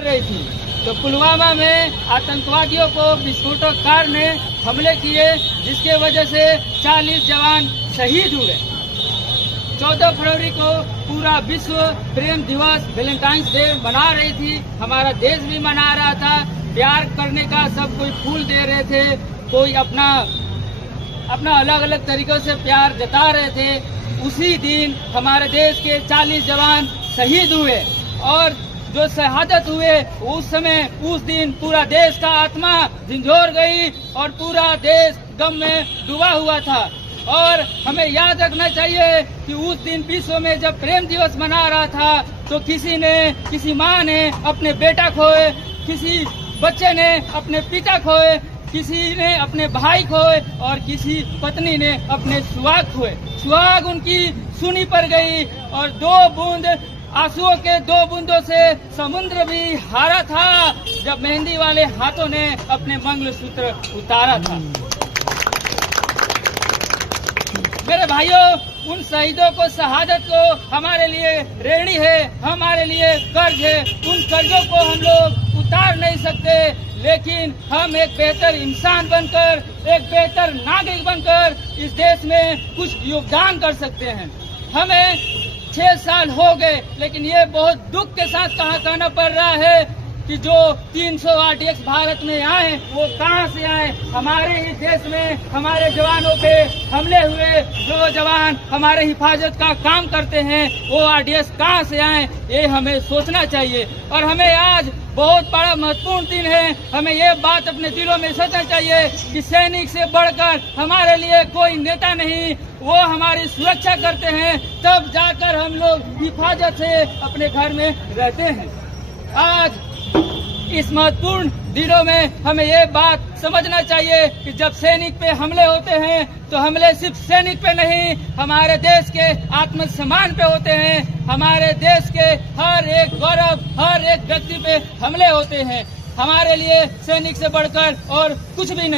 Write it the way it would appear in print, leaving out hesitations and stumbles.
रही थी तो पुलवामा में आतंकवादियों को विस्फोटक कार ने हमले किए, जिसके वजह से 40 जवान शहीद हुए। 14 फरवरी को पूरा विश्व प्रेम दिवस वैलेंटाइंस डे मना रही थी, हमारा देश भी मना रहा था। प्यार करने का सब कोई फूल दे रहे थे, कोई अपना अलग अलग तरीकों से प्यार जता रहे थे। उसी दिन हमारे देश के 40 जवान शहीद हुए और जो शहादत हुए उस दिन पूरा देश का आत्मा झंझोर गई और पूरा देश गम में डूबा हुआ था। और हमें याद रखना चाहिए कि उस दिन विश्व में जब प्रेम दिवस मना रहा था तो किसी माँ ने अपने बेटा खोए, किसी बच्चे ने अपने पिता खोए, किसी ने अपने भाई खोए और किसी पत्नी ने अपने सुहाग खोए। सुहाग उनकी सूनी पर गई और 2 बूंद आंसुओं के 2 बूंदों से समुद्र भी हारा था जब मेहंदी वाले हाथों ने अपने मंगलसूत्र उतारा था। मेरे भाइयों, उन शहीदों को, शहादत को हमारे लिए ऋणी है, हमारे लिए कर्ज है। उन कर्जों को हम लोग उतार नहीं सकते, लेकिन हम एक बेहतर इंसान बनकर, एक बेहतर नागरिक बनकर इस देश में कुछ योगदान कर सकते हैं। हमें 6 साल हो गए, लेकिन ये बहुत दुख के साथ कहना पड़ रहा है कि जो 300 RDX भारत में आए वो कहाँ से आए। हमारे ही देश में हमारे जवानों पे हमले हुए, जो जवान हमारे हिफाजत का काम करते हैं वो RDX कहाँ से आए, ये हमें सोचना चाहिए। और हमें आज बहुत बड़ा महत्वपूर्ण दिन है, हमें ये बात अपने दिलों में सोचना चाहिए कि सैनिक से बढ़कर हमारे लिए कोई नेता नहीं, वो हमारी सुरक्षा करते हैं, तब जाकर हम लोग हिफाजत से अपने घर में रहते हैं। आज इस महत्वपूर्ण दिनों में हमें ये बात समझना चाहिए कि जब सैनिक पे हमले होते हैं तो हमले सिर्फ सैनिक पे नहीं, हमारे देश के आत्मसम्मान पे होते हैं, हमारे देश के हर एक गौरव, हर एक व्यक्ति पे हमले होते हैं। हमारे लिए सैनिक से बढ़कर और कुछ भी नहीं।